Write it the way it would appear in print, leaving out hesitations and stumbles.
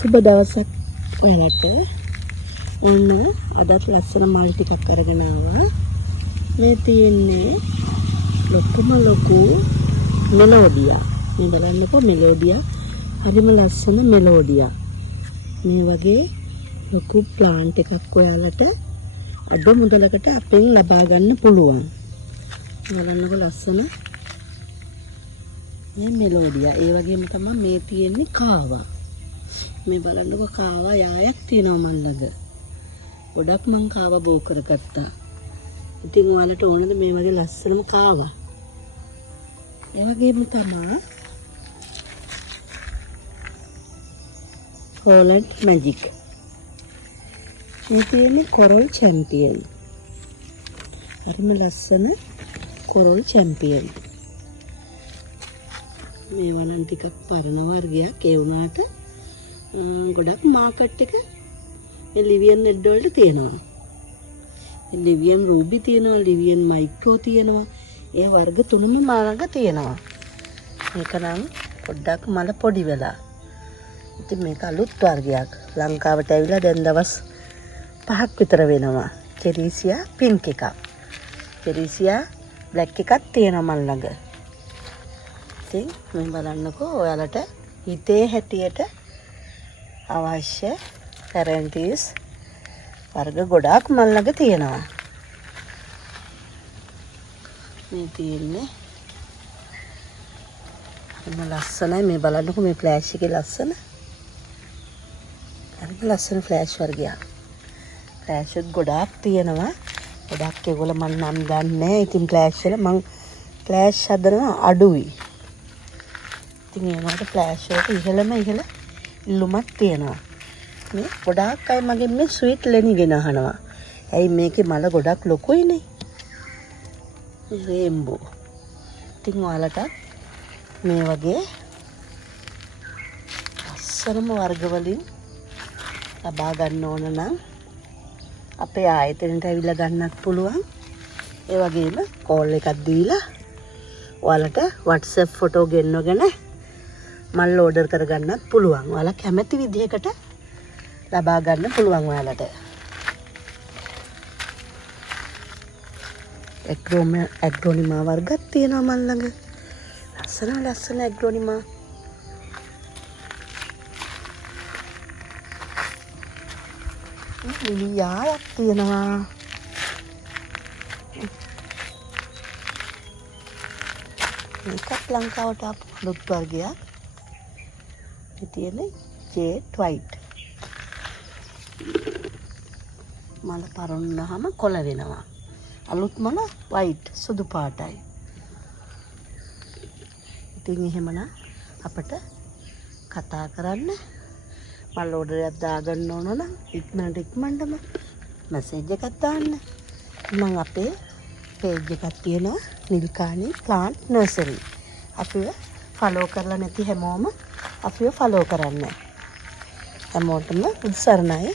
සුබ දවසක් ඔයාලට. ඔන්න අදත් ලස්සන මල් ටිකක් අරගෙන ආවා. මේ තියෙන්නේ ලොකුම ලොකු මෙලෝඩියා. මේ බලන්නකෝ මෙලෝඩියා. හරිම ලස්සන මෙලෝඩියා. මේ වගේ ලොකු ප්ලාන්ට් එකක් ඔයාලට අද මුදලකට අපෙන් ලබා ගන්න පුළුවන්. බලන්නකෝ ලස්සන මේ මෙලෝඩියා. ඒ වගේම තමයි මේ තියෙන්නේ කාවා. මේ බලන්නකො කාවා යායක් තියෙනවා මන් ළඟ. ගොඩක් මං කාවා බෝ කරගත්තා. ඉතින් ඔයාලට ඕනද මේ වගේ ලස්සනම කාවා? ඒ වගේම තමයි හෝලන්ඩ් මැජික්. මේ තියෙන්නේ කොරල් චැම්පියන්. හරිම ලස්සන කොරල් චැම්පියන්. මේ වනම් ටිකක් පරණ වර්ගයක්. ඒ වුණාට ගොඩක් මාකට් එක මේ ලිවියන් රෙඩ් වලට තියෙනවා. ලිවියන් රූබි තියෙනවා, ලිවියන් මයික්‍රෝ තියෙනවා. ඒ වර්ග තුනම මාළඟ තියෙනවා. මේක නම් පොඩ්ඩක් මල පොඩි වෙලා. ඉතින් මේක අලුත් වර්ගයක්. ලංකාවට ඇවිල්ලා දැන් දවස් 5ක් විතර වෙනවා. කෙරීසියා පින්ක් එකක්. කෙරීසියා බ්ලැක් එකක් තියෙනවා මල් ළඟ. ඉතින් මේ බලන්නකෝ ඔයාලට හිතේ හැටියට අවශ්‍ය පැරැන්ටිස් වර්ග ගොඩාක් මල් ළඟ තියෙනවා. මේ තියෙන්නේ එන්න ලස්සනයි. මේ බලන්නකෝ මේ ෆ්ලෑෂ් එකේ ලස්සන. හරිම ලස්සන ෆ්ලෑෂ් වර්ගයක්. ෆ්ලෑෂ් ගොඩාක් තියෙනවා. ගොඩක් ඒගොල්ලෝ මම නම් ගන්නෑ. ඉතින් ෆ්ලෑෂ් වල මම ෆ්ලෑෂ් හදනවා අඩුයි. ඉතින් ඒකට ෆ්ලෑෂ් වලට ඉහළම ඉල්ලුමක් තියෙනවා. මේ ගොඩාක් අය මගෙන් මේ ස්වීට් ලෙනි ගෙන අහනවා. ඇයි මේකේ මල ගොඩක් ලොකුයිනේ. රේන්බෝ. ඉතින් ඔයාලට මේ වගේ ලස්සනම වර්ග වලින් ලබා ගන්න ඕන නම් අපේ ආයතනයට ඇවිල්ලා ගන්නත් පුළුවන්. ඒ වගේම කෝල් එකක් දීලා ඔයාලට WhatsApp ෆොටෝ ගෙන්නගෙන මල් ඕඩර් කරගන්නත් පුළුවන්. ඔයාලා කැමති විදිහකට ලබා ගන්න පුළුවන් ඔයාලට. ඇග්‍රෝනිමා වර්ගත් තියෙනවා මල් ළඟ. ලස්සන ඇග්‍රෝනිමා. ලිලියායක් තියෙනවා. මේකත් ලංකාවට ආපු අලුත් වර්ගයක්. මේ තියෙන්නේ ජේට් වයිට්. මල පරන්නහම කොළ වෙනවා. අලුත් මල වයිට් සුදු පාටයි. ඉතින් එහෙමනම් අපිට කතා කරන්න මල් ඕඩරයක් දාගන්න ඕන නම් ඉක්මනටම මැසේජ් එකක් දාන්න. මම අපේ පේජ් එකක් තියෙනවා නිල්කානි ප්ලාන්ට් නර්සරි. අපිව ෆලෝ කරලා නැති හැමෝම අපිව ෆලෝ කරන්න. හැමෝටම උත්සරණයි.